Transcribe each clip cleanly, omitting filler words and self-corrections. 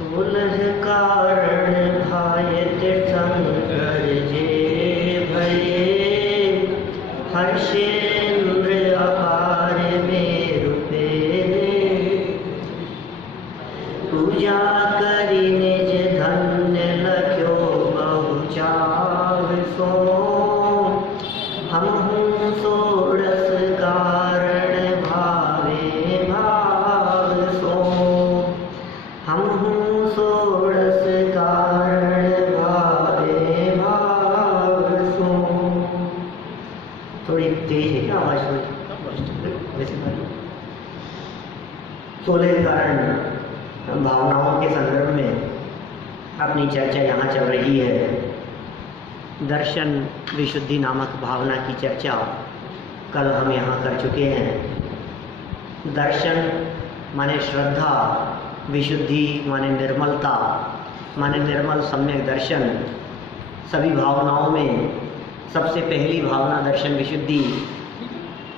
सोलह कारण भाय तीर्थंकर जे भये, हर्षेन्द्र अपार मेरु पेरे। पूजा करि निज धन्य लख्यो बहु चाव सो, हमहु षोडश कारण भावे भाव सो। हमहु षोडश कारण भावे भाव सो। थोड़ी तेज है क्या आवाज? वैसे 16 कारण भावनाओं के संदर्भ में अपनी चर्चा यहाँ चल रही है। दर्शन विशुद्धि नामक भावना की चर्चा कल हम यहाँ कर चुके हैं। दर्शन माने श्रद्धा, विशुद्धि माने निर्मलता, माने निर्मल सम्यक दर्शन। सभी भावनाओं में सबसे पहली भावना दर्शन विशुद्धि।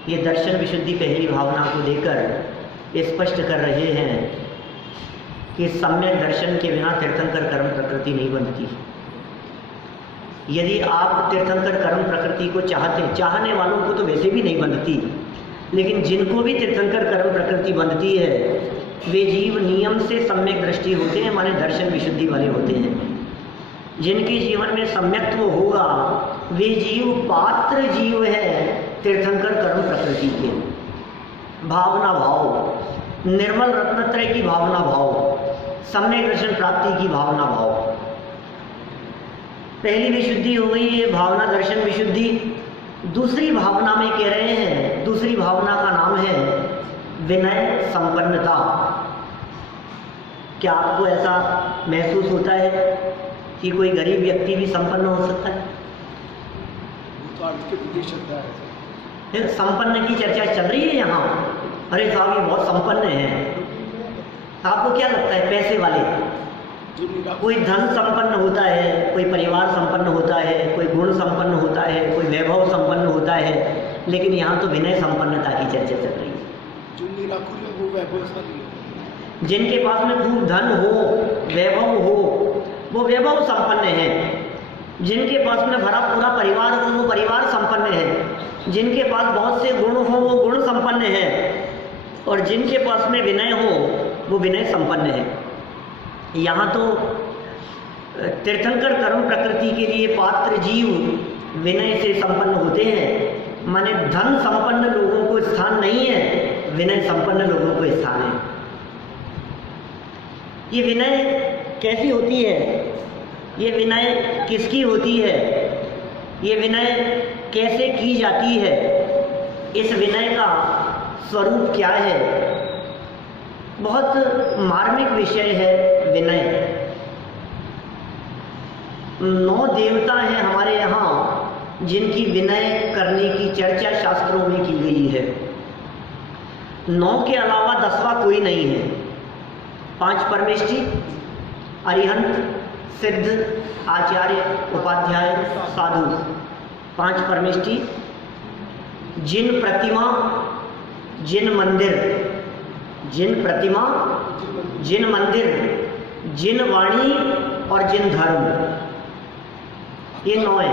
ये दर्शन विशुद्धि पहली भावना को देकर स्पष्ट कर रहे हैं कि सम्यक दर्शन के बिना तीर्थंकर कर्म प्रकृति नहीं बनती। यदि आप तीर्थंकर कर्म प्रकृति को चाहने वालों को तो वैसे भी नहीं बनती, लेकिन जिनको भी तीर्थंकर कर्म प्रकृति बनती है वे जीव नियम से सम्यक दृष्टि होते हैं, माने दर्शन विशुद्धि वाले होते हैं। जिनके जीवन में सम्यक्त्व होगा वे जीव पात्र जीव है तीर्थंकर कर्म प्रकृति के। भावना भाव, निर्मल रत्नत्रय की भावना भाव, सम्यक दर्शन प्राप्ति की भावना भाव। पहली विशुद्धि हो गई ये भावना दर्शन विशुद्धि। दूसरी भावना में कह रहे हैं, दूसरी भावना का नाम है विनय संपन्नता। क्या आपको ऐसा महसूस होता है कि कोई गरीब व्यक्ति भी संपन्न हो सकता है? संपन्न की चर्चा चल रही है यहाँ। अरे साहब ये बहुत संपन्न है। आपको क्या लगता है पैसे वाले? कोई धन संपन्न होता है, कोई परिवार संपन्न होता है, कोई गुण संपन्न होता है, कोई वैभव संपन्न होता है, लेकिन यहाँ तो विनय संपन्नता की चर्चा चल रही है। जिनके पास में खूब धन हो, वैभव हो, वो वैभव संपन्न है। जिनके पास में भरा पूरा परिवार हो वो परिवार संपन्न है। जिनके पास बहुत से गुण हो वो गुण संपन्न है। और जिनके पास में विनय हो वो विनय संपन्न है। यहाँ तो तीर्थंकर कर्म प्रकृति के लिए पात्र जीव विनय से संपन्न होते हैं। माने धन संपन्न लोगों को स्थान नहीं है, विनय संपन्न लोगों को स्थान है। ये विनय कैसी होती है? ये विनय किसकी होती है? ये विनय कैसे की जाती है? इस विनय का स्वरूप क्या है? बहुत मार्मिक विषय है विनय। 9 देवता हैं हमारे यहाँ जिनकी विनय करने की चर्चा शास्त्रों में की गई है। 9 के अलावा 10वां कोई नहीं है। 5 परमेष्ठी, अरिहंत, सिद्ध, आचार्य, उपाध्याय, साधु। 5 परमेष्ठी, जिन प्रतिमा, जिन मंदिर, जिन प्रतिमा, जिन मंदिर, जिन वाणी और जिन धर्म, ये 9 है।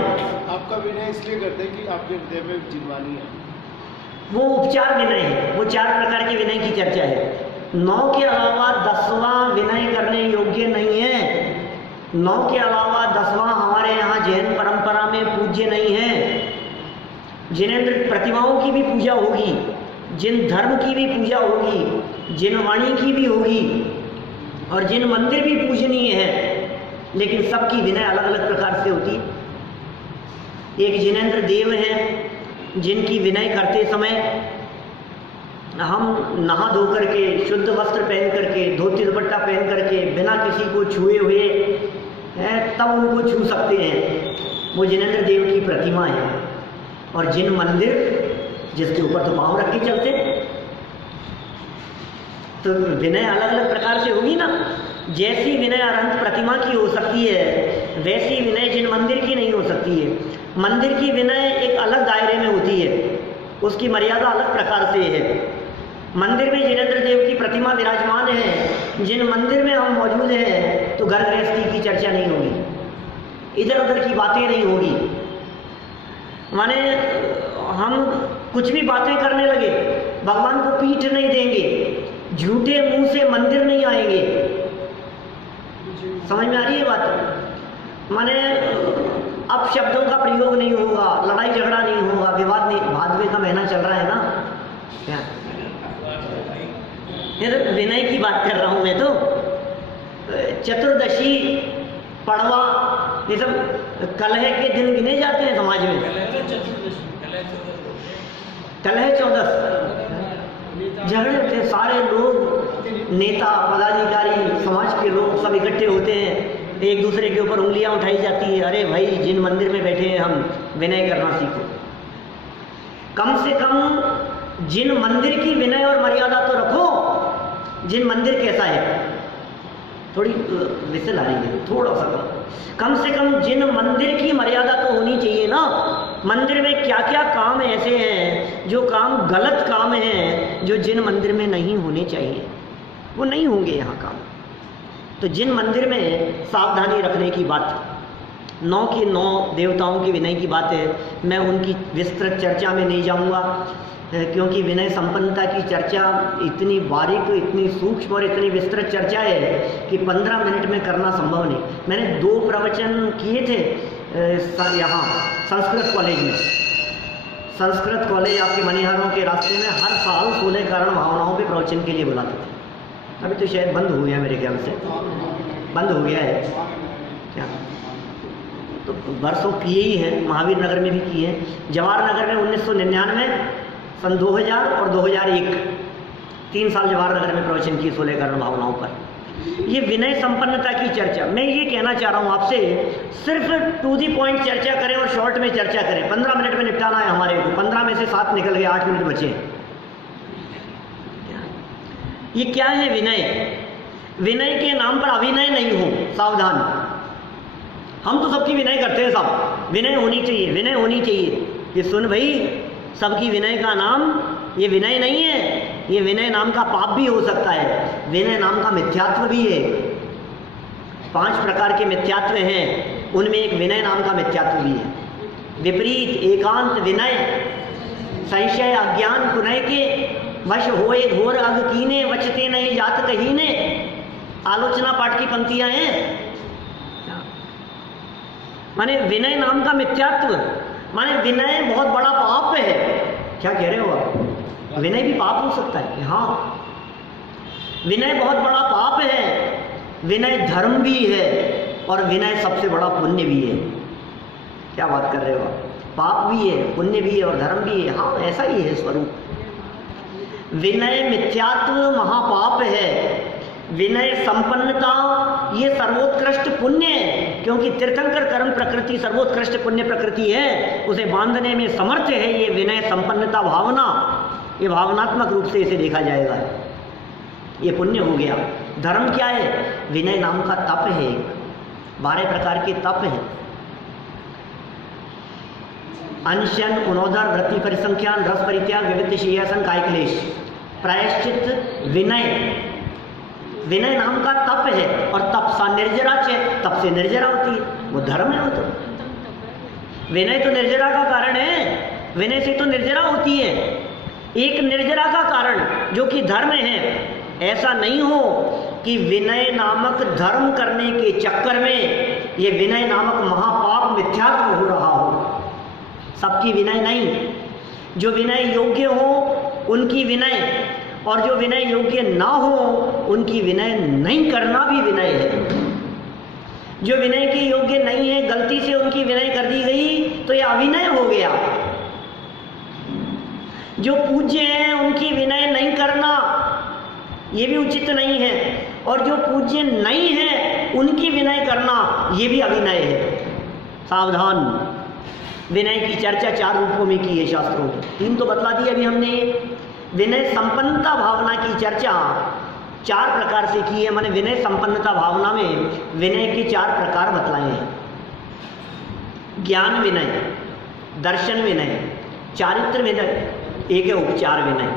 आपका विनय इसलिए करते हैं कि आपके हृदय में जिनवाणी है। वो उपचार विनय है। वो 4 प्रकार के विनय की चर्चा है। 9 के अलावा 10वां विनय करने योग्य नहीं है। 9 के अलावा 10वां हमारे यहाँ जैन परंपरा में पूज्य नहीं है। जिनेंद्र प्रतिमाओं की भी पूजा होगी, जिन धर्म की भी पूजा होगी, जिन वाणी की भी होगी और जिन मंदिर भी पूजनीय है, लेकिन सबकी विनय अलग अलग प्रकार से होती है। एक जिनेंद्र देव हैं जिनकी विनय करते समय हम नहा धो करके, शुद्ध वस्त्र पहन करके, धोती दुपट्टा पहन करके, बिना किसी को छुए हुए तब उनको छू सकते हैं। वो जिनेंद्र देव की प्रतिमा है। और जिन मंदिर जिसके ऊपर तो पाँव रख के चलते, तो विनय अलग अलग प्रकार से होगी ना। जैसी विनय अरहंत प्रतिमा की हो सकती है वैसी विनय जिन मंदिर की नहीं हो सकती है। मंदिर की विनय एक अलग दायरे में होती है, उसकी मर्यादा अलग प्रकार से है। मंदिर में जिनेंद्र देव की प्रतिमा विराजमान है, जिन मंदिर में हम मौजूद हैं, तो घर गृहस्थी की चर्चा नहीं होगी, इधर उधर की बातें नहीं होगी। माने हम कुछ भी बातें करने लगे, भगवान को पीठ नहीं देंगे, झूठे मुंह से मंदिर नहीं आएंगे। समझ में आ रही है बात? माने अब शब्दों का प्रयोग नहीं होगा, लड़ाई झगड़ा नहीं होगा, विवाद नहीं। भादवे का महीना चल रहा है ना, क्या ये तो विनय की बात कर रहा हूं मैं। तो चतुर्दशी, पड़वा, ये सब कलह के दिन गिने जाते हैं समाज में। कलह 14 झगड़े होते हैं, सारे लोग, नेता, पदाधिकारी, समाज के लोग सब इकट्ठे होते हैं, एक दूसरे के ऊपर उंगलियां उठाई जाती है। अरे भाई, जिन मंदिर में बैठे हैं हम, विनय करना सीखो। कम से कम जिन मंदिर की विनय और मर्यादा तो रखो। जिन मंदिर कैसा है, थोड़ी विसल आ रही है, थोड़ा सा कम से कम जिन मंदिर की मर्यादा तो होनी चाहिए ना। मंदिर में क्या क्या काम ऐसे हैं, जो काम गलत काम हैं, जो जिन मंदिर में नहीं होने चाहिए, वो नहीं होंगे यहाँ काम। तो जिन मंदिर में सावधानी रखने की बात, 9 के 9 देवताओं की विनय की बात है। मैं उनकी विस्तृत चर्चा में नहीं जाऊंगा, क्योंकि विनय संपन्नता की चर्चा इतनी बारीक, इतनी सूक्ष्म और इतनी विस्तृत चर्चा है कि 15 मिनट में करना संभव नहीं। मैंने 2 प्रवचन किए थे यहाँ संस्कृत कॉलेज में। संस्कृत कॉलेज आपके मनिहारों के रास्ते में हर साल 16 कारण भावनाओं पे प्रवचन के लिए बुलाते थे। अभी तो शायद बंद हो गया, मेरे ख्याल से बंद हो गया है क्या। तो वर्षों किए ही हैं, महावीर नगर में भी किए हैं, जवाहर नगर में 1999, सन 2000 और 2001, 3 साल जवाहर नगर में प्रवचन किए 16 कारण भावनाओं पर। ये विनय संपन्नता की चर्चा, मैं ये कहना चाह रहा हूँ आपसे, सिर्फ टू दी पॉइंट चर्चा करें और शॉर्ट में चर्चा करें। 15 मिनट में निपटाना है हमारे को, 15 में से 7 निकल गए, 8 मिनट बचे। ये क्या है विनय? विनय के नाम पर अभिनय नहीं हो, सावधान। हम तो सबकी विनय करते हैं, सब विनय होनी चाहिए, विनय होनी चाहिए। ये सुन भाई, सबकी विनय का नाम ये विनय नहीं है, ये विनय नाम का पाप भी हो सकता है, विनय नाम का मिथ्यात्व भी है। 5 प्रकार के मिथ्यात्व हैं, उनमें एक विनय नाम का मिथ्यात्व भी है। विपरीत, एकांत, विनय, संशय, अज्ञान, कुनय के वश होए घोर अग कीने, वचते नहीं जात कहीने। आलोचना पाठ की पंक्तियां हैं। माने विनय नाम का मिथ्यात्व, माने विनय बहुत बड़ा पाप है। क्या कह रहे हो आप? विनय भी पाप हो सकता है? हाँ, विनय बहुत बड़ा पाप है, विनय धर्म भी है, और विनय सबसे बड़ा पुण्य भी है। क्या बात कर रहे हो आप? पाप भी है, पुण्य भी है और धर्म भी है। हाँ, ऐसा ही है स्वरूप। विनय मिथ्यात्व महापाप है, विनय संपन्नता ये सर्वोत्कृष्ट पुण्य है, क्योंकि तीर्थंकर कर्म प्रकृति सर्वोत्कृष्ट पुण्य प्रकृति है, उसे बांधने में समर्थ है ये विनय संपन्नता भावना। ये भावनात्मक रूप से इसे देखा जाएगा, ये पुण्य हो गया। धर्म क्या है? विनय नाम का तप है, 12 प्रकार के तप हैं। अनशन, उनोदर, वृत्ति परिसंख्यान, रस परित्याग, विविध शेयासन, काय क्लेश, प्रायश्चित, विनय। विनय नाम का तप है, और तप सा निर्जरा है, तप से निर्जरा होती है, वो धर्म है। वो तो विनय तो निर्जरा का कारण है, विनय से तो निर्जरा होती है। एक निर्जरा का कारण जो कि धर्म है। ऐसा नहीं हो कि विनय नामक धर्म करने के चक्कर में ये विनय नामक महापाप मिथ्यात्व हो रहा हो। सबकी विनय नहीं, जो विनय योग्य हो उनकी विनय, और जो विनय योग्य ना हो उनकी विनय नहीं करना भी विनय है। जो विनय के योग्य नहीं है, गलती से उनकी विनय कर दी गई तो यह अविनय हो गया। जो पूज्य हैं उनकी विनय नहीं करना ये भी उचित नहीं है, और जो पूज्य नहीं है उनकी विनय करना ये भी अविनय है। सावधान। विनय की चर्चा 4 रूपों में की है शास्त्रों में, 3 तो बतला दी अभी हमने। विनय संपन्नता भावना की चर्चा 4 प्रकार से की है। मैंने विनय संपन्नता भावना में विनय के 4 प्रकार बतलाए हैं। ज्ञान विनय, दर्शन विनय, चारित्र विनय, एक है उपचार विनय।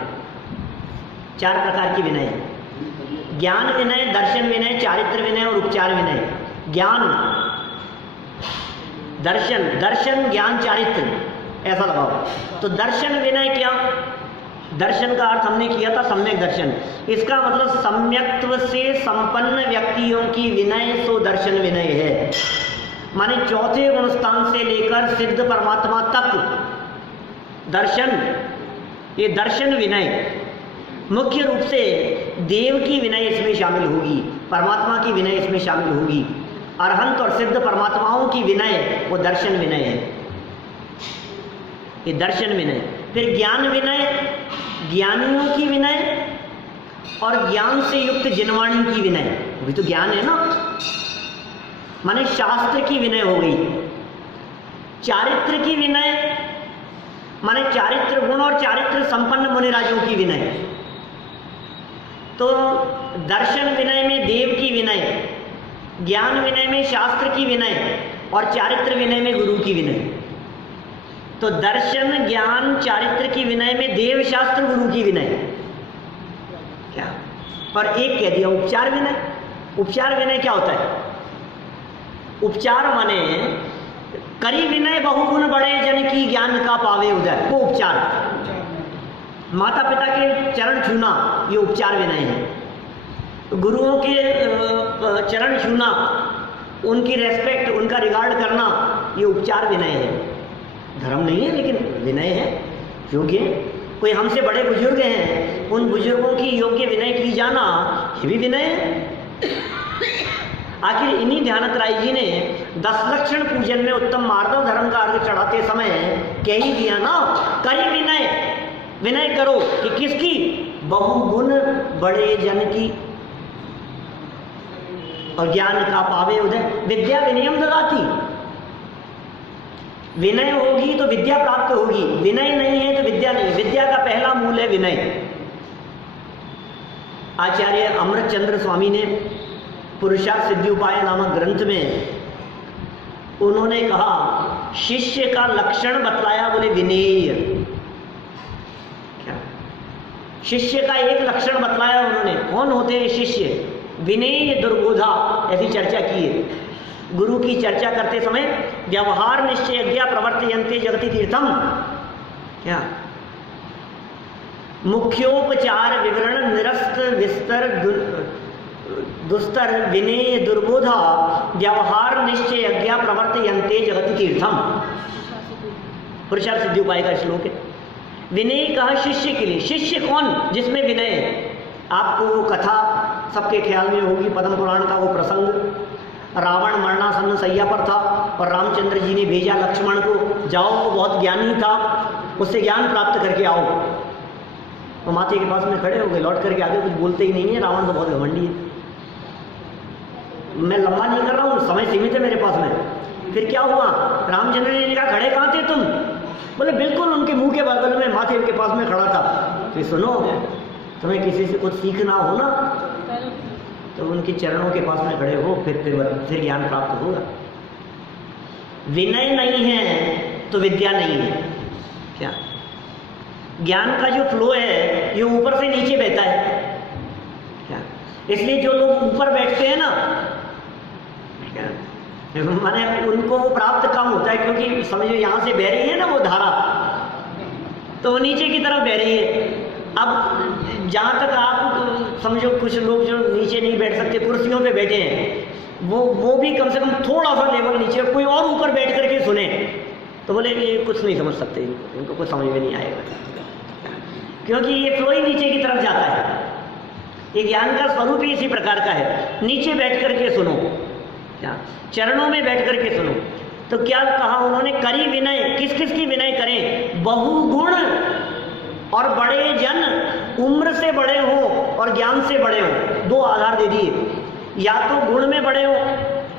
4 प्रकार की विनय है। ज्ञान विनय, दर्शन विनय, चारित्र विनय और उपचार विनय। ज्ञान, दर्शन, ज्ञान, चारित्र, ऐसा लगाओ। तो दर्शन विनय क्या? दर्शन का अर्थ हमने किया था सम्यक दर्शन। इसका मतलब सम्यक्त्व से संपन्न व्यक्तियों की विनय सो दर्शन विनय है। माने चौथे गुण स्थान से लेकर सिद्ध परमात्मा तक दर्शन, ये दर्शन विनय। मुख्य रूप से देव की विनय इसमें शामिल होगी, परमात्मा की विनय इसमें शामिल होगी। अरहंत और सिद्ध परमात्माओं की विनय वो दर्शन विनय है, ये दर्शन विनय। फिर ज्ञान विनय, ज्ञानियों की विनय, और ज्ञान से युक्त जिनवाणी की विनय, अभी तो ज्ञान है ना, माने शास्त्र की विनय हो गई। चारित्र की विनय माने चारित्र गुण और चारित्र संपन्न मुनिराजों की विनय। तो दर्शन विनय में देव की विनय, ज्ञान विनय में शास्त्र की विनय, और चारित्र विनय में गुरु की विनय। तो दर्शन, ज्ञान, चारित्र की विनय में देव, शास्त्र, गुरु की विनय क्या? और एक कह दिया उपचार विनय। उपचार विनय क्या होता है? उपचार माने करी विनय बहुगुण बड़े जन की ज्ञान का पावे उदय, वो उपचार। माता पिता के चरण छूना ये उपचार विनय है। गुरुओं के चरण छूना, उनकी रेस्पेक्ट, उनका रिगार्ड करना, ये उपचार विनय है। धर्म नहीं है लेकिन विनय है, योग्य। कोई हमसे बड़े बुजुर्ग हैं, उन बुजुर्गों की योग्य विनय की जाना, ये भी विनय है। आखिर इन्हीं ध्यानत राय जी ने 10 लक्षण पूजन में उत्तम मार्दव धर्म का अर्घ चढ़ाते समय कह ही दिया ना, करी विनय, विनय करो कि किसकी? बहुगुण बड़े जन की, और ज्ञान का पावे उदय। विद्या विनयम ददाति, विनय होगी तो विद्या प्राप्त होगी, विनय नहीं है तो विद्या नहीं। विद्या का पहला मूल है विनय। आचार्य अमृतचंद्र स्वामी ने पुरुषार्थ सिद्धि उपाय नामक ग्रंथ में उन्होंने कहा, शिष्य का लक्षण बतलाया, बोले विनेय। क्या? शिष्य का एक लक्षण बतलाया उन्होंने, कौन होते हैं शिष्य? विनेय दुर्बोधा, ऐसी चर्चा की है। गुरु की चर्चा करते समय व्यवहार निश्चय ज्ञा प्रवर्तयन्ते जगति तीर्थम, क्या? मुख्योपचार विवरण निरस्त विस्तर दुस्तर विनेय दुर्बोधा व्यवहार निश्चय ज्ञा प्रवर्तयन्ते जगति तीर्थम, पुरुषार्थ सिद्धि उपाय का श्लोक है। विनय कहा शिष्य के लिए। शिष्य कौन? जिसमें विनय है। आपको वो कथा सबके ख्याल में होगी, पद्म पुराण का वो प्रसंग, रावण मरणासन्न सैया पर था और रामचंद्र जी ने भेजा लक्ष्मण को, जाओ वो बहुत ज्ञानी था, उससे ज्ञान प्राप्त करके आओ। वो माथे के पास में खड़े हो गए, लौट करके आगे कुछ बोलते ही नहीं है। रावण तो बहुत घमंडी है। मैं लंबा नहीं कर रहा हूँ, समय सीमित है मेरे पास में। फिर क्या हुआ? रामचंद्र जी ने कहा, खड़े कहाँ थे तुम? बोले बिल्कुल उनके मुंह के बगल में, माथे के पास में खड़ा था। फिर सुनो, तुम्हें किसी से कुछ सीखना हो ना तो उनके चरणों के पास में खड़े हो, फिर ज्ञान प्राप्त होगा। विनय नहीं है तो विद्या नहीं है। क्या? ज्ञान का जो फ्लो है ये ऊपर से नीचे बहता है। क्या? इसलिए जो लोग ऊपर बैठते हैं ना, क्या माने उनको प्राप्त कम होता है, क्योंकि समझो यहाँ से बह रही है ना वो धारा, तो वो नीचे की तरफ बह रही है। अब जहाँ तक आप समझो, कुछ लोग जो नीचे नहीं बैठ सकते, कुर्सियों पे बैठे हैं, वो भी कम से कम थोड़ा सा लेवल नीचे, कोई और ऊपर बैठ करके सुने तो बोले ये कुछ नहीं समझ सकते, इनको कुछ समझ में नहीं आएगा, क्योंकि ये फ्लो ही नीचे की तरफ जाता है। ये ज्ञान का स्वरूप ही इसी प्रकार का है। नीचे बैठ करके सुनो, क्या? चरणों में बैठ करके सुनो। तो क्या कहा उन्होंने? करी विनय। किस किस की विनय करें? बहुगुण और बड़े जन, उम्र से बड़े हो और ज्ञान से बड़े हो। 2 आधार दे दिए। या तो गुण में बड़े हो,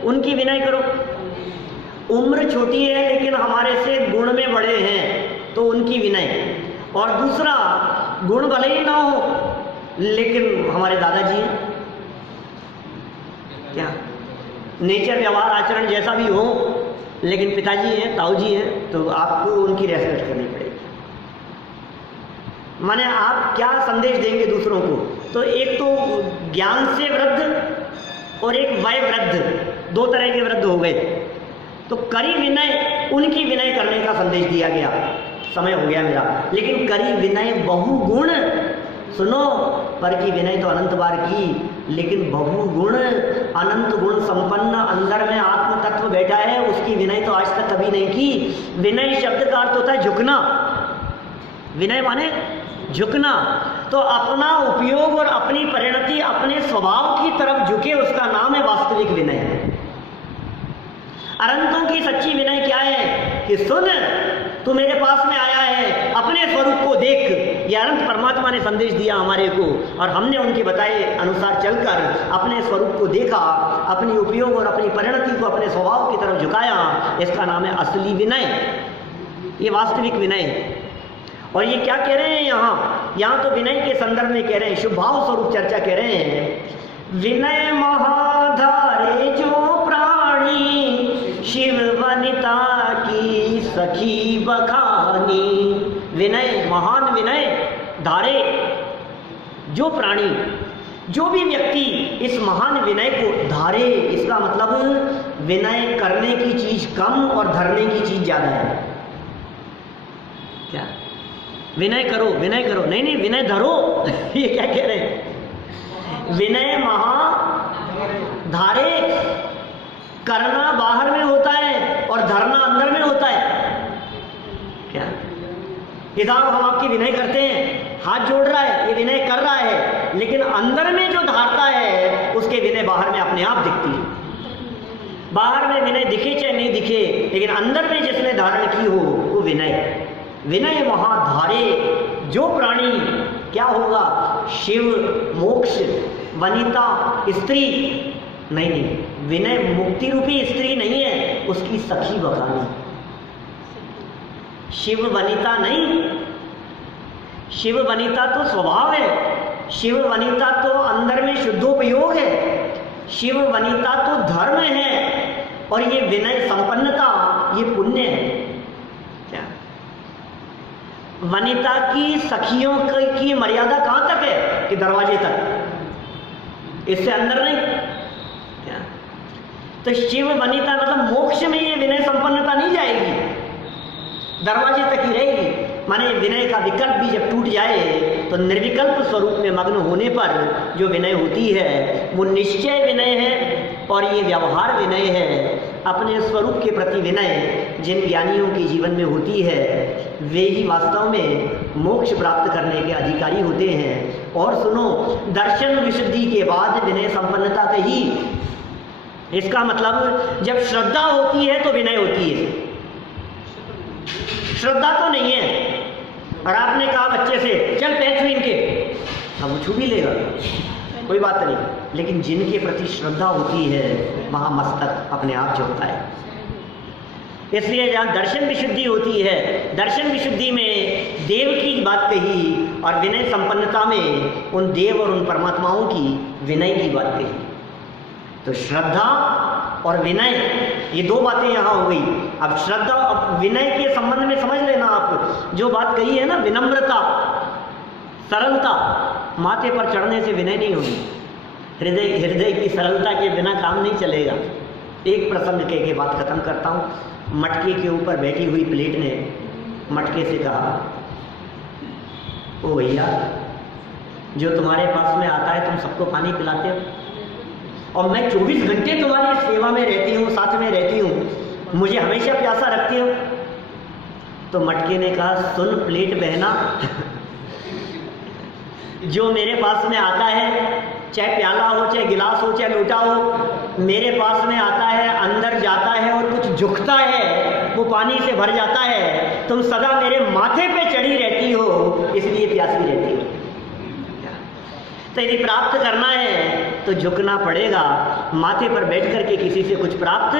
उनकी विनय करो। उम्र छोटी है लेकिन हमारे से गुण में बड़े हैं तो उनकी विनय। और दूसरा, गुण भले ही ना हो लेकिन हमारे दादाजी हैं, क्या? नेचर, व्यवहार, आचरण जैसा भी हो, लेकिन पिताजी हैं, ताऊ जी हैं, तो आपको उनकी रेस्पेक्ट करनी पड़ेगी। माने आप क्या संदेश देंगे दूसरों को? तो एक तो ज्ञान से वृद्ध और एक वय वृद्ध, दो तरह के वृद्ध हो गए। तो करी विनय, उनकी विनय करने का संदेश दिया गया। समय हो गया मेरा, लेकिन करी विनय बहुगुण, सुनो, पर की विनय तो अनंत बार की, लेकिन बहुगुण अनंत गुण संपन्न अंदर में आत्म तत्व बैठा है, उसकी विनय तो आज तक कभी नहीं की। विनय शब्द का अर्थ होता है झुकना। विनय माने झुकना। तो अपना उपयोग और अपनी परिणति अपने स्वभाव की तरफ झुके, उसका नाम है वास्तविक विनय। अरंतों की सच्ची विनय क्या है कि सुन, तू मेरे पास में आया है, अपने स्वरूप को देख। यह अनंत परमात्मा ने संदेश दिया हमारे को, और हमने उनके बताए अनुसार चलकर अपने स्वरूप को देखा, अपनी उपयोग और अपनी परिणति को अपने स्वभाव की तरफ झुकाया। इसका नाम है असली विनय, ये वास्तविक विनय। और ये क्या कह रहे हैं यहाँ तो विनय के संदर्भ में कह रहे हैं, शुभ भाव स्वरूप चर्चा कह रहे हैं। विनय महाधारे जो प्राणी, शिव वनिता की सखी बखानी। विनय, महान विनय धारे जो प्राणी, जो भी व्यक्ति इस महान विनय को धारे, इसका मतलब विनय करने की चीज कम और धरने की चीज ज्यादा है। क्या? विनय करो, विनय करो, नहीं नहीं, विनय धरो। ये क्या कह रहे हैं? विनय महाधारे, करना बाहर में होता है और धरना अंदर में होता है। क्या? इधर हम आपकी विनय करते हैं, हाथ जोड़ रहा है, ये विनय कर रहा है, लेकिन अंदर में जो धारता है उसके विनय बाहर में अपने आप दिखती है। बाहर में विनय दिखे चाहे नहीं दिखे, लेकिन अंदर में जिसने धारण की हो वो विनय। विनय महाधारे जो प्राणी, क्या होगा? शिव, मोक्ष, वनिता, स्त्री, नहीं नहीं, विनय मुक्ति रूपी स्त्री नहीं है, उसकी सखी बखानी। शिव वनिता नहीं, शिव वनिता तो स्वभाव है, शिव वनिता तो अंदर में शुद्धोपयोग है, शिव वनिता तो धर्म है, और ये विनय संपन्नता, ये पुण्य है। क्या? वनिता की सखियों की मर्यादा कहां तक है? कि दरवाजे तक, इससे अंदर नहीं। क्या? तो शिव वनिता मतलब मोक्ष में ये विनय संपन्नता नहीं जाएगी, दरवाजे तक ही रहेगी। माने विनय का विकल्प भी जब टूट जाए तो निर्विकल्प स्वरूप में मग्न होने पर जो विनय होती है वो निश्चय विनय है, और ये व्यवहार विनय है। अपने स्वरूप के प्रति विनय जिन ज्ञानियों के जीवन में होती है वे ही वास्तव में मोक्ष प्राप्त करने के अधिकारी होते हैं। और सुनो, दर्शन विशुद्धि के बाद विनय संपन्नता कही, इसका मतलब जब श्रद्धा होती है तो विनय होती है। श्रद्धा तो नहीं है, और आपने कहा बच्चे से चल पैर छू इनके, अब वो छू भी लेगा, कोई बात नहीं, लेकिन जिनके प्रति श्रद्धा होती है वहां मस्तक अपने आप झुकता है। इसलिए जहाँ दर्शन विशुद्धि होती है, दर्शन विशुद्धि में देव की बात कही, और विनय संपन्नता में उन देव और उन परमात्माओं की विनय की बात कही। तो श्रद्धा और विनय, ये दो बातें यहाँ हो गई। अब श्रद्धा और विनय के संबंध में समझ लेना, आप जो बात कही है ना, विनम्रता, सरलता, माथे पर चढ़ने से विनय नहीं होगी। हृदय की सरलता के बिना काम नहीं चलेगा। एक प्रसंग के बात खत्म करता हूँ। मटके के ऊपर बैठी हुई प्लेट ने मटके से कहा, ओ भैया, जो तुम्हारे पास में आता है तुम सबको पानी पिलाते हो, और मैं 24 घंटे तुम्हारी सेवा में रहती हूँ, साथ में रहती हूँ, मुझे हमेशा प्यासा रखती हो। तो मटके ने कहा, सुन प्लेट बहना, जो मेरे पास में आता है, चाहे प्याला हो, चाहे गिलास हो, चाहे लोटा हो, मेरे पास में आता है, अंदर जाता है और कुछ झुकता है, वो पानी से भर जाता है। तुम सदा मेरे माथे पे चढ़ी रहती हो, इसलिए प्यासी रहती हो। तो यदि प्राप्त करना है तो झुकना पड़ेगा। माथे पर बैठ करके किसी से कुछ प्राप्त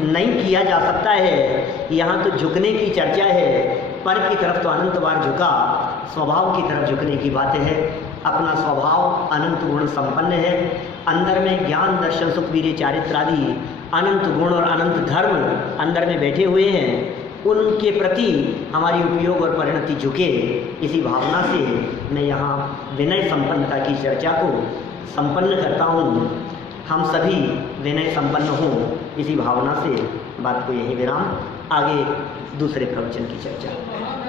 नहीं किया जा सकता है। यहाँ तो झुकने की चर्चा है, पर की तरफ तो अनंत बार झुका, स्वभाव की तरफ झुकने की बात है। अपना स्वभाव अनंत गुण संपन्न है, अंदर में ज्ञान दर्शन सुख वीर्य चारित्र आदि अनंत गुण और अनंत धर्म अंदर में बैठे हुए हैं। उनके प्रति हमारी उपयोग और परिणति झुके, इसी भावना से मैं यहाँ विनय संपन्नता की चर्चा को संपन्न करता हूँ। हम सभी विनय संपन्न हों, इसी भावना से बात को यही विराम, आगे दूसरे प्रवचन की चर्चा।